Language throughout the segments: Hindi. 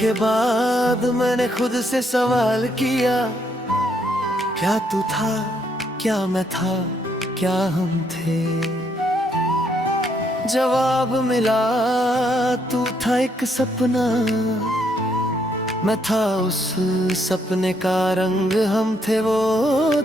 के बाद मैंने खुद से सवाल किया, क्या तू था, क्या मैं था, क्या हम थे। जवाब मिला, तू था एक सपना, मैं था उस सपने का रंग, हम थे वो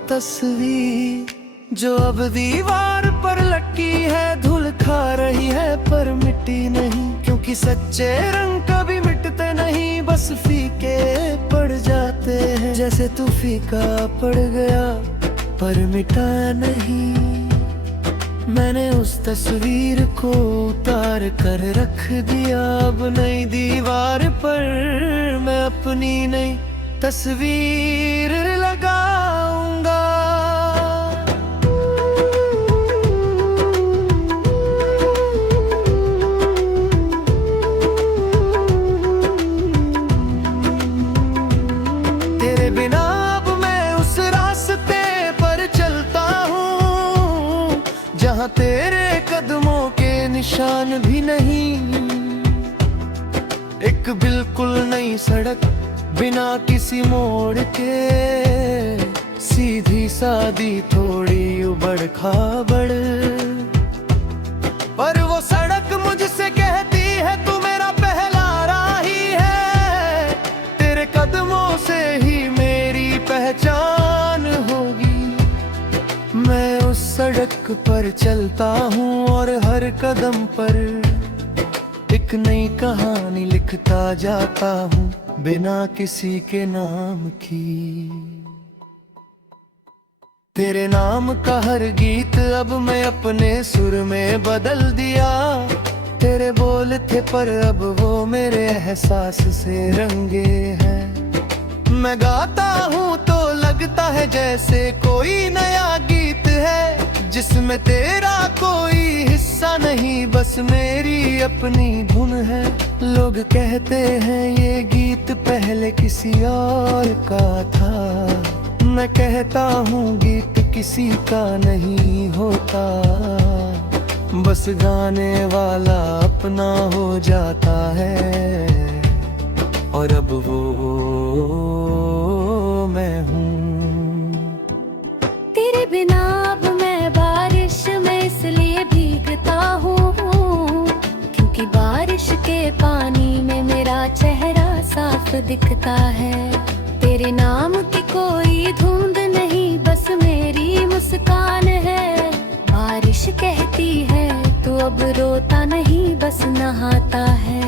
तस्वीर जो अब दीवार पर लटकी है। धूल खा रही है पर मिट्टी नहीं, क्योंकि सच्चे रंग कभी मिटते नहीं, बस फीके पड़ जाते हैं। जैसे तू फीका पड़ गया पर मिटा नहीं। मैंने उस तस्वीर को उतार कर रख दिया, अब नई दीवार पर मैं अपनी नई तस्वीर लगाऊंगा। तेरे बिना अब मैं उस रास्ते पर चलता हूँ जहाँ तेरे कदमों के निशान भी नहीं। एक बिल्कुल नई सड़क बिना किसी मोड़ के, सीधी सादी थोड़ी उबड़ खाबड़, पर वो सड़क मुझसे कहती है तू मेरा पहला राही है। तेरे कदमों से ही मेरी पहचान होगी। मैं उस सड़क पर चलता हूँ और हर कदम पर एक नई कहानी लिखता जाता हूँ, बिना किसी के नाम की। तेरे नाम का हर गीत अब मैं अपने सुर में बदल दिया। तेरे बोल थे पर अब वो मेरे एहसास से रंगे हैं। मैं गाता हूँ तो लगता है जैसे कोई नया गीत है, जिसमें तेरा कोई हिस्सा नहीं, बस मेरी अपनी धुन है। लोग कहते हैं ये गीत पहले किसी और का था, मैं कहता हूँ गीत किसी का नहीं होता, बस गाने वाला अपना हो जाता है। और अब वो मैं हूँ। तेरे बिना अब मैं बारिश में इसलिए भीगता हूँ, क्योंकि बारिश के पानी में मेरा चेहरा साफ दिखता है। तेरे नाम की कोई धुंध नहीं, बस मेरी मुस्कान है। बारिश कहती है तू अब रोता नहीं, बस नहाता है।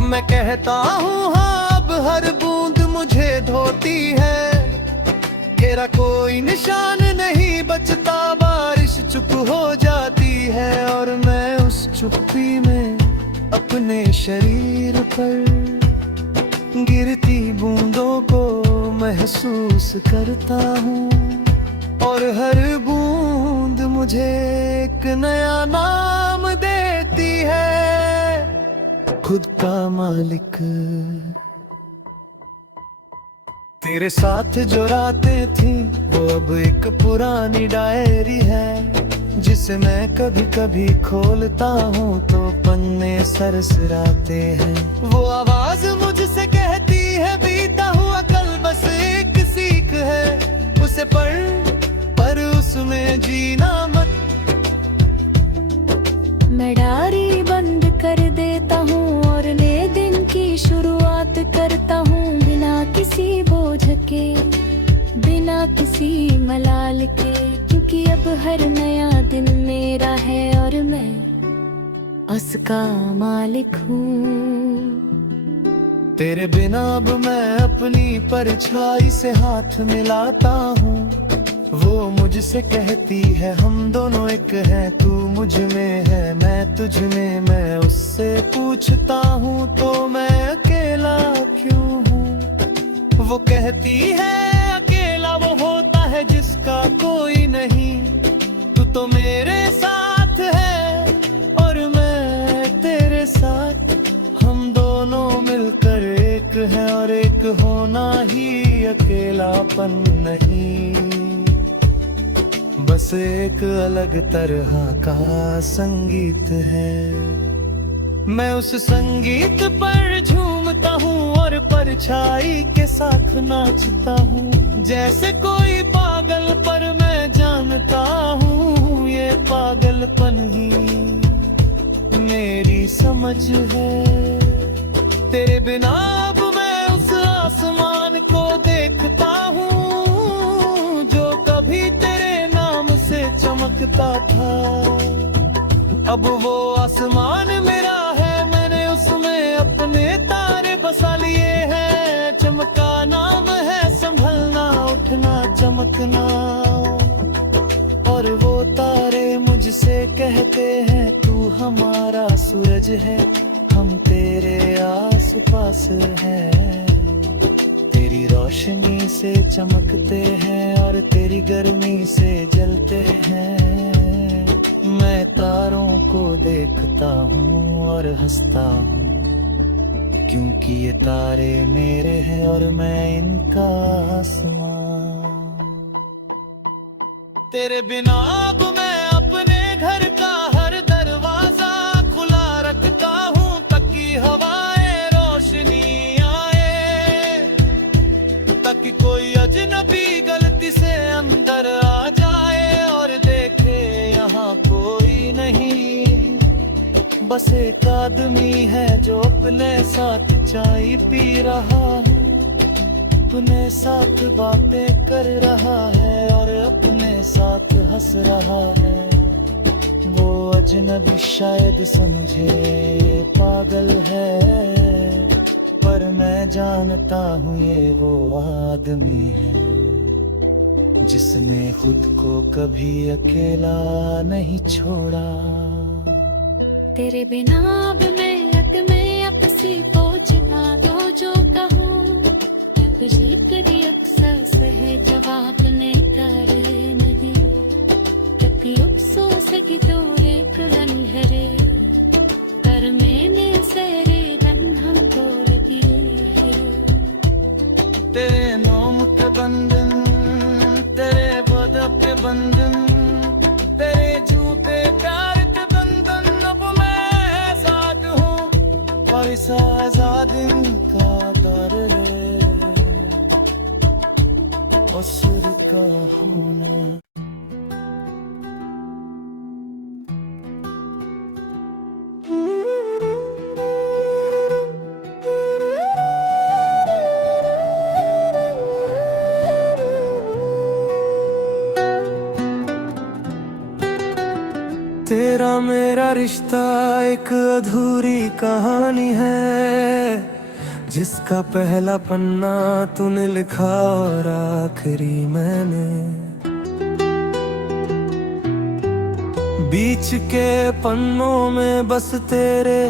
मैं कहता हूँ हाँ, अब हर बूंद मुझे धोती है। तेरा कोई निशान नहीं बचता, बारिश चुप हो जाती है और मैं उस चुप्पी में अपने शरीर पर गिरती बूंदों को महसूस करता हूँ। और हर बूंद मुझे एक नया नाम देती है, खुद का मालिक। तेरे साथ जो रातें थी वो अब एक पुरानी डायरी है, जिसे मैं कभी कभी खोलता हूँ तो पन्ने सरसराते हैं। वो आवाज मुझसे कहती है बीता हुआ कल बस एक सीख है, उसे पढ़ पर उसमें जीना मत। मैं डायरी बंद कर देता हूँ और नए दिन की शुरुआत करता हूँ, बिना किसी बोझ के, बिना किसी मलाल के, क्योंकि अब हर नया दिन मेरा है और मैं उसका मालिक हूँ। तेरे बिना अब मैं अपनी परछाई से हाथ मिलाता हूँ। वो मुझसे कहती है हम दोनों एक हैं, तू मुझ में है मैं तुझ में। मैं उससे पूछता हूँ तो मैं अकेला क्यों हूँ। वो कहती है अकेला वो होता है जिसका कोई नहीं। तू तो मेरे साथ है और मैं तेरे साथ, हम दोनों मिलकर एक हैं और एक होना ही अकेलापन नहीं, बस एक अलग तरह का संगीत है। मैं उस संगीत पर झूमता हूँ और परछाई के साथ नाचता हूँ। जैसे कोई पागल पर मैं जानता हूँ ये पागलपन ही मेरी समझ है। तेरे बिना अब मैं उस आसमान को देखता हूँ जो कभी तेरे नाम से चमकता था। अब वो आसमान मेरा है, मैंने उसमें अपने तारे बसा लिए हैं। चमका नाम है, संभलना उठना चमकना। और वो तारे मुझसे कहते हैं तू हमारा सूरज है, हम तेरे आस पास हैं। तेरी रोशनी से चमकते हैं और तेरी गर्मी से जलते हैं। मैं तारों को देखता हूँ और हंसता हूँ, क्योंकि ये तारे मेरे हैं और मैं इनका आसमान। तेरे बिना अब मैं अपने घर का हर दरवाजा खुला रखता हूँ, ताकि हवाएं रोशनी आए, ताकि कोई अजनबी गलती से अंदर आ जाए और देखे यहाँ कोई नहीं। बस एक आदमी है जो अपने साथ चाय पी रहा है, अपने साथ बातें कर रहा है और अपने साथ हंस रहा है। वो अजनबी शायद समझे ये पागल है, पर मैं जानता हूँ ये वो आदमी है जिसने खुद को कभी अकेला नहीं छोड़ा। तेरे बिना अब मैं अपसी पहुंचना दो जो कहूँ। कभी अक्सर है जवाब नहीं कर नहीं, कभी अफसोस की दूरे कलन हरे कर मैंने सेरे बन हम तोड़ दिए। तेरे नाम के बंधन, तेरे बदब के बंधन, तेरे झूठे प्यार के बंधन, अब मैं आजाद हूँ और इस आजादी का डर है असुर का होना। तेरा मेरा रिश्ता एक अधूरी कहानी है, जिसका पहला पन्ना तूने लिखा और आखिरी मैंने। बीच के पन्नों में बस तेरे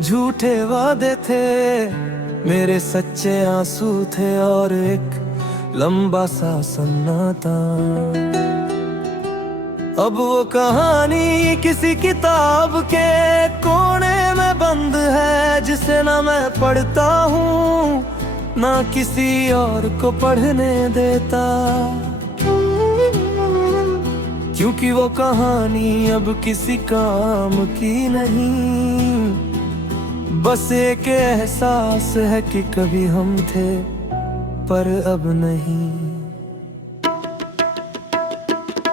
झूठे वादे थे, मेरे सच्चे आंसू थे और एक लंबा सा सन्नाटा। अब वो कहानी किसी किताब के कोने में बंद है, जिसे ना मैं पढ़ता हूँ ना किसी और को पढ़ने देता। क्योंकि वो कहानी अब किसी काम की नहीं, बस एक एहसास है कि कभी हम थे पर अब नहीं।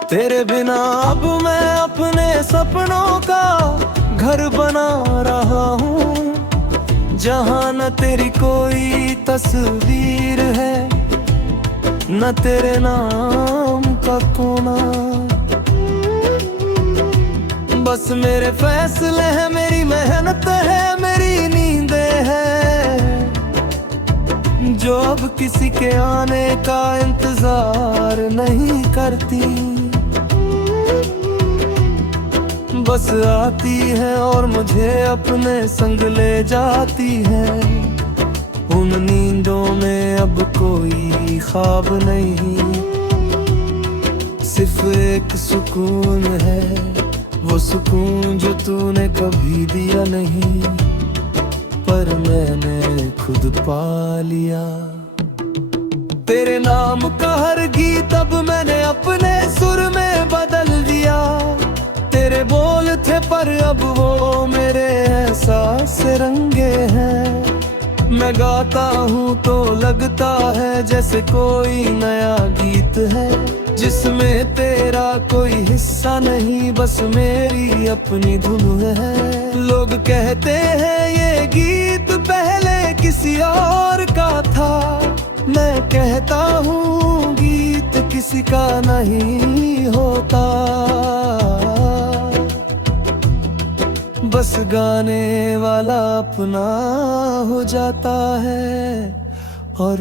तेरे बिना अब मैं अपने सपनों का घर बना रहा हूँ, जहाँ न तेरी कोई तस्वीर है न तेरे नाम का कोना। बस मेरे फैसले हैं, मेरी मेहनत है, मेरी नींदें हैं, जो अब किसी के आने का इंतजार नहीं करती। बस आती है और मुझे अपने संग ले जाती है। उन नींदों में अब कोई ख्वाब नहीं, सिर्फ एक सुकून है, वो सुकून जो तूने कभी दिया नहीं, पर मैंने खुद पा लिया। तेरे नाम का हर गीत अब मैंने अपने सुर में बदल दिया। तेरे बोल थे पर अब वो मेरे एहसास रंगे हैं। मैं गाता हूँ तो लगता है जैसे कोई नया गीत है, जिसमें तेरा कोई हिस्सा नहीं, बस मेरी अपनी धुन है। लोग कहते हैं ये गीत पहले किसी और का था, मैं कहता हूँ गीत किसी का नहीं होता, बस गाने वाला अपना हो जाता है, और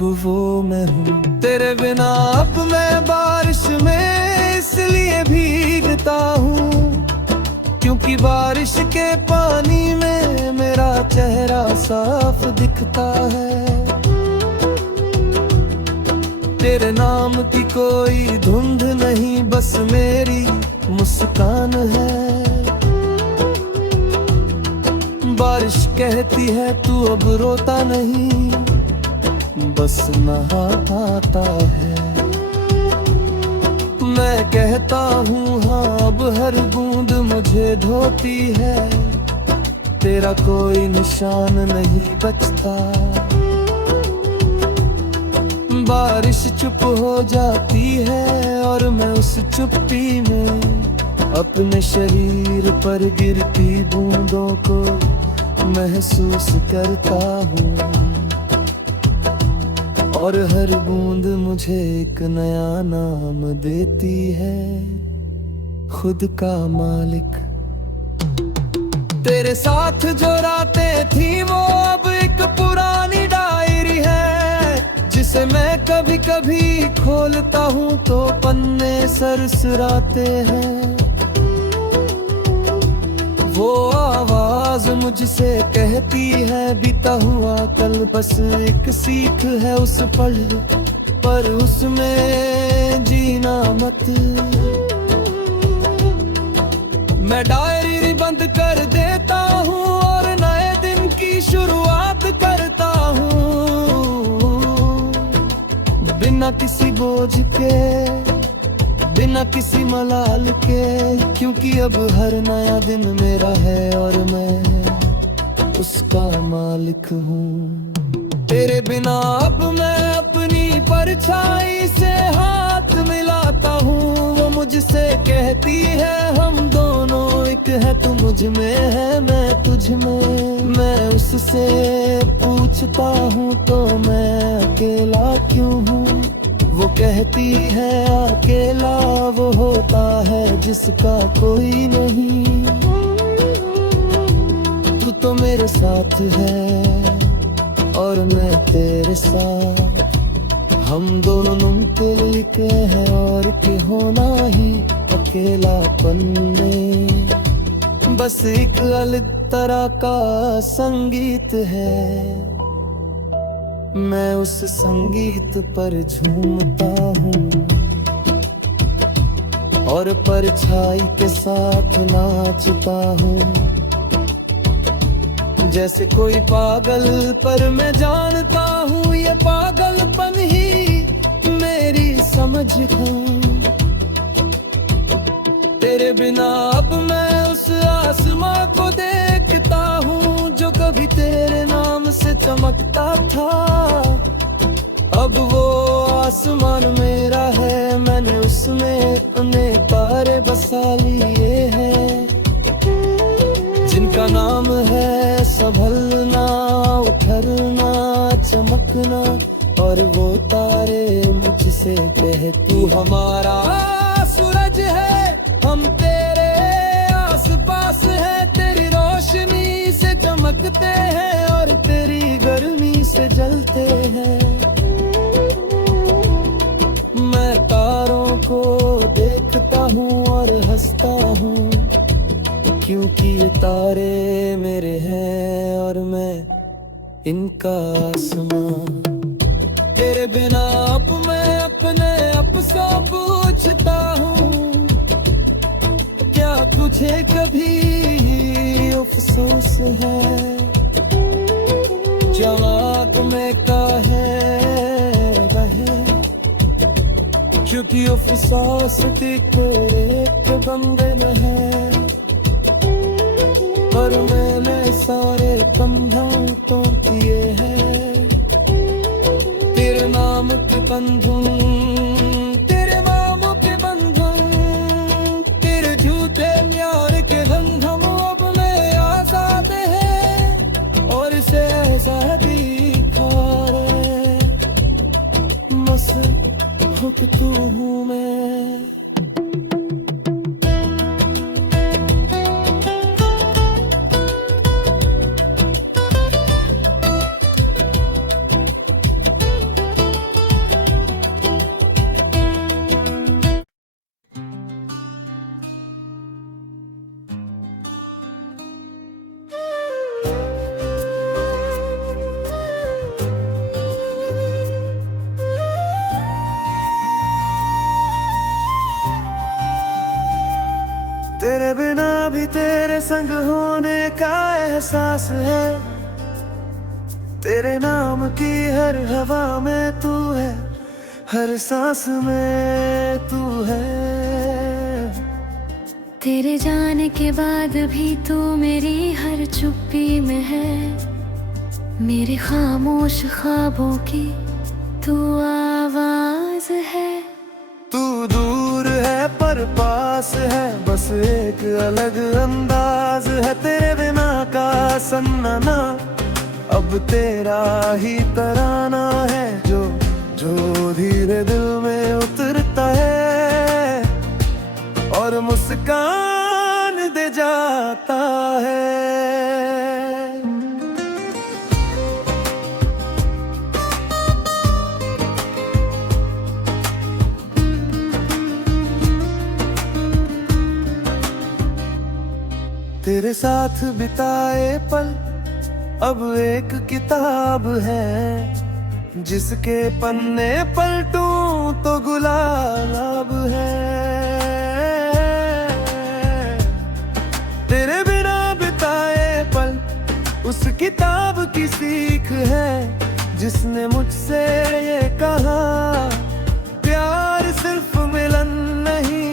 वो मैं हूँ। तेरे बिना अब मैं बारिश में इसलिए भीगता हूँ, क्योंकि बारिश के पानी में मेरा चेहरा साफ दिखता है। तेरे नाम की कोई धुंध नहीं, बस मेरी मुस्कान है। बारिश कहती है तू अब रोता नहीं, बस नहाता है। मैं कहता हूँ हाँ अब हर बूंद मुझे धोती है, तेरा कोई निशान नहीं बचता। बारिश चुप हो जाती है और मैं उस चुप्पी में अपने शरीर पर गिरती बूंदों को महसूस करता हूँ, और हर बूंद मुझे एक नया नाम देती है, खुद का मालिक। तेरे साथ जो रातें थी वो अब एक पुरानी डायरी है, जिसे मैं कभी कभी खोलता हूँ तो पन्ने सरसराते हैं। वो आवाज मुझसे कहती है बीता हुआ कल बस एक सीख है उस पल, पर उसमें जीना मत। मैं डायरी बंद कर देता हूँ और नए दिन की शुरुआत करता हूँ, बिना किसी बोझ के, बिना किसी मलाल के, क्योंकि अब हर नया दिन मेरा है और मैं उसका मालिक हूँ। तेरे बिना अब मैं अपनी परछाई से हाथ मिलाता हूँ, वो मुझसे कहती है हम दोनों एक है, तू मुझ में है मैं तुझ में। मैं उससे पूछता हूँ तो मैं अकेला क्यों हूँ, वो कहती है अकेला वो होता है जिसका कोई नहीं। तू तो मेरे साथ है और मैं तेरे साथ, हम दोनों मुमकिन हैं और कि होना ही अकेलापन में बस एक अलग तरह का संगीत है। मैं उस संगीत पर झूमता हूँ और परछाई के साथ नाचता हूँ, जैसे कोई पागल, पर मैं जानता हूँ ये पागलपन ही मेरी समझ हूँ। तेरे बिना अब मैं उस आसमां को देखता हूँ जो कभी तेरे नाम से चमकता था, अब वो आसमान मेरा है, मैंने उसमें अपने तारे बसा लिए हैं, जिनका नाम है संभलना, उठरना, चमकना, और वो तारे मुझसे कहे तू हमारा सूरज है, हम तेरे आस पास है, तेरी रोशनी से चमकते हैं और तेरी गर्मी से जलते हैं। मैं तारों को देखता हूँ और हंसता हूँ, क्योंकि ये तारे मेरे हैं और मैं इनका आसमां। तेरे बिना अब मैं अपने आप से पूछता हूँ, क्या तुझे कभी अफसोस है, जवाब में काहे रहे, क्योंकि अफसोस एक बंदे में है, पर मैंने सारे बंधन तोड़ दिए हैं। तेरे नाम के बंधन, तेरे नाम के बंधन, तेरे झूठे प्यार के बंधन अब मैं आजाद है। और इसे आजादी खाए मस्त तू हूँ मैं। तेरे बिना भी तेरे संग होने का एहसास है। तेरे नाम की हर हवा में तू है, हर सांस में तू है। तेरे जाने के बाद भी तू मेरी हर चुप्पी में है। मेरे खामोश ख्वाबों की तू आवाज है। तू दूर है पर पास है, बस एक अलग अंदाज है। तेरे बिना का सन्नाना अब तेरा ही तराना है, जो जो धीरे दिल में उतरता है और मुस्कान दे जाता है। तेरे साथ बिताए पल अब एक किताब है, जिसके पन्ने पलटूं तो गुलाब है। तेरे बिना बिताए पल उस किताब की सीख है, जिसने मुझसे ये कहा प्यार सिर्फ मिलन नहीं।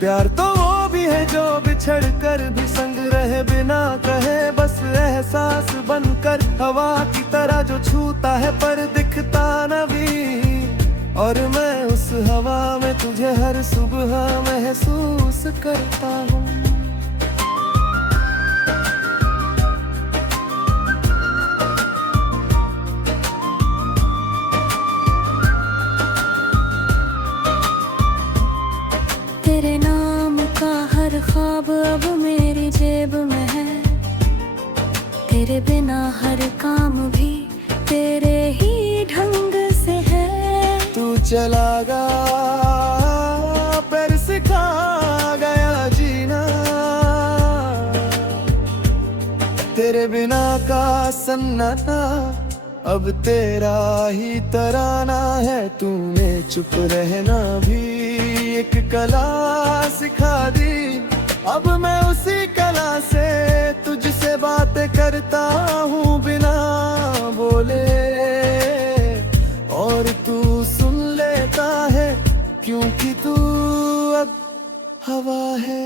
प्यार तो वो भी है जो बिछड़ कर भी संग रहे, बिना कहे बस एहसास बनकर। हवा की तरह जो छूता है पर दिखता न भी, और मैं उस हवा में तुझे हर सुबह महसूस करता हूँ। तेरे नाम का हर ख्वाब अब मेरी जेब में है। तेरे बिना हर काम भी तेरे ही ढंग से है। तू चला गया पर सिखा गया जीना। तेरे बिना का सन्नाटा अब तेरा ही तराना है। तूने चुप रहना भी एक कला सिखा दी, अब मैं उसी कला से तुझसे बातें करता हूँ बिना बोले। और तू सुन लेता है क्योंकि तू अब हवा है।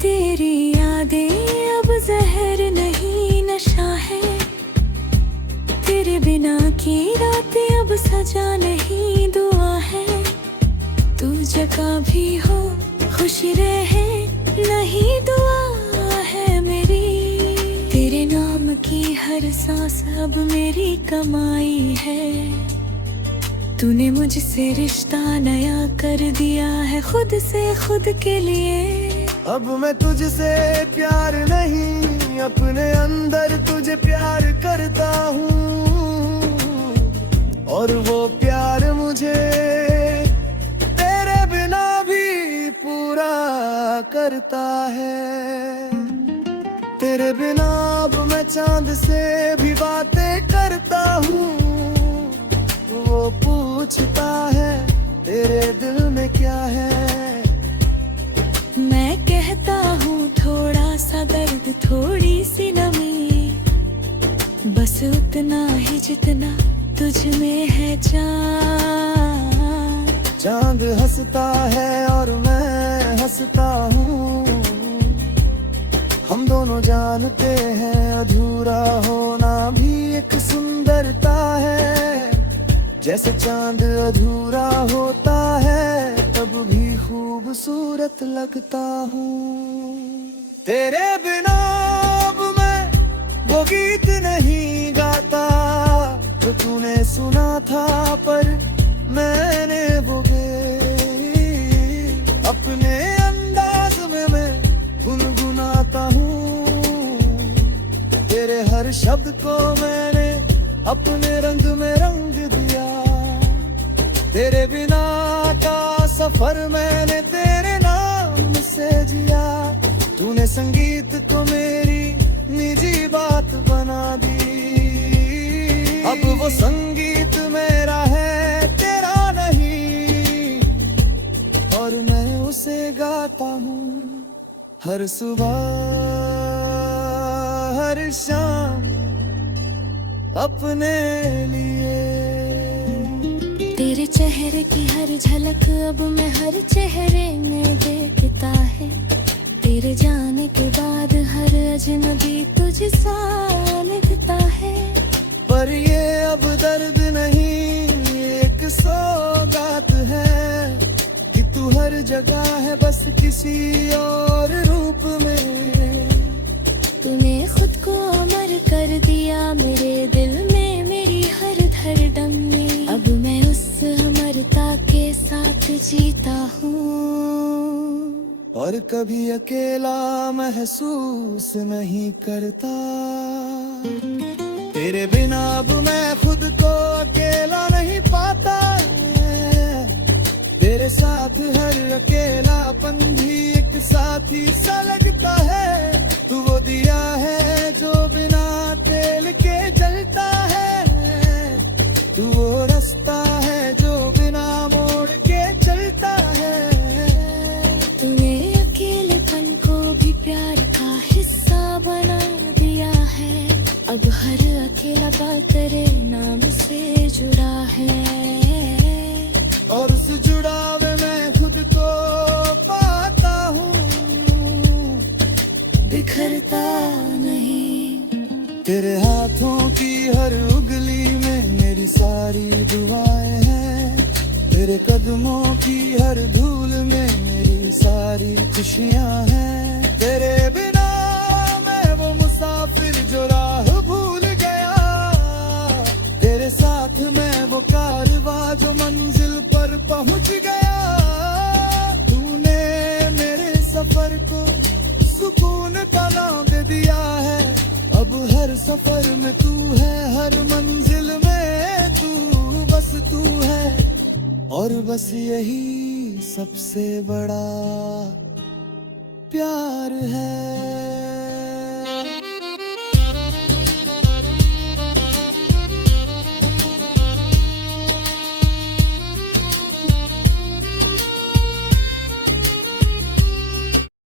तेरी यादें अब जहर नहीं नशा है। तेरे बिना की रातें अब सजा नहीं दुआ है। तू जगह भी हो खुश रहे नहीं दुआ है मेरी। तेरे नाम की हर सांस अब मेरी कमाई है। तूने मुझसे रिश्ता नया कर दिया है खुद से खुद के लिए। अब मैं तुझसे प्यार नहीं अपने अंदर तुझे प्यार करता हूँ, और वो प्यार मुझे तेरे बिना भी पूरा करता है। तेरे बिना अब मैं चांद से भी बातें करता हूँ, वो पूछता है तेरे दिल में क्या है। मैं कहता हूँ थोड़ा सा दर्द थोड़ी सी नमी, बस उतना ही जितना तुझ में है जान। चांद हंसता है और मैं हंसता हूँ, हम दोनों जानते हैं अधूरा होना भी एक सुंदरता है। जैसे चांद अधूरा होता है तब भी खूबसूरत लगता हूँ। तेरे बिना अब मैं वो गीत नहीं गाता जो तूने सुना था, पर मैंने वो गीत अपने अंदाज में मैं गुनगुनाता हूँ। तेरे हर शब्द को मैंने अपने रंग में रंग दिया। तेरे बिना का सफर मैंने तेरे नाम से जिया। तूने संगीत को मेरी निजी बात बना दी। अब वो संगीत मेरा है तेरा नहीं, और मैं उसे गाता हूँ हर सुबह हर शाम अपने लिए। तेरे चेहरे की हर झलक अब मैं हर चेहरे में देखता है। तेरे जाने के बाद हर अजनबी तुझसा लगता है। पर ये अब दर्द नहीं, एक सौगात है कि तू हर जगह है बस किसी और रूप में। तूने खुद को अमर कर दिया मेरे दिल में, मेरी हर धड़कन में। अब मैं उस अमरता के साथ जीता हूँ और कभी अकेला महसूस नहीं करता। तेरे बिना अब मैं खुद को अकेला नहीं पाता। तेरे साथ हर अकेलापन भी एक साथी सा लगता है। तू वो दिया है जो बिना तेल के जलता है। तू वो रास्ता है जो बिना मोड़ के चलता है। तूने अकेलेपन को भी प्यार का हिस्सा बना दिया है। अब हर अकेला पल तेरे नाम से जुड़ा है, और उस जुड़ावे में खुद को पाता हूँ, बिखरता नहीं। तेरे हाथों की हर उंगली में मेरी सारी दुआएं हैं। तेरे कदमों की हर धूल में मेरी सारी खुशियाँ हैं। तेरे बिना मैं वो मुसाफिर जो राह भूल गया। तेरे साथ मैं वो कारवां जो मंजिल पर पहुँच गया। तूने मेरे सफर को सुकून का नाम दे दिया है। अब हर सफर में तू है, हर मंजिल में तू, बस तू है। और बस यही सबसे बड़ा प्यार है।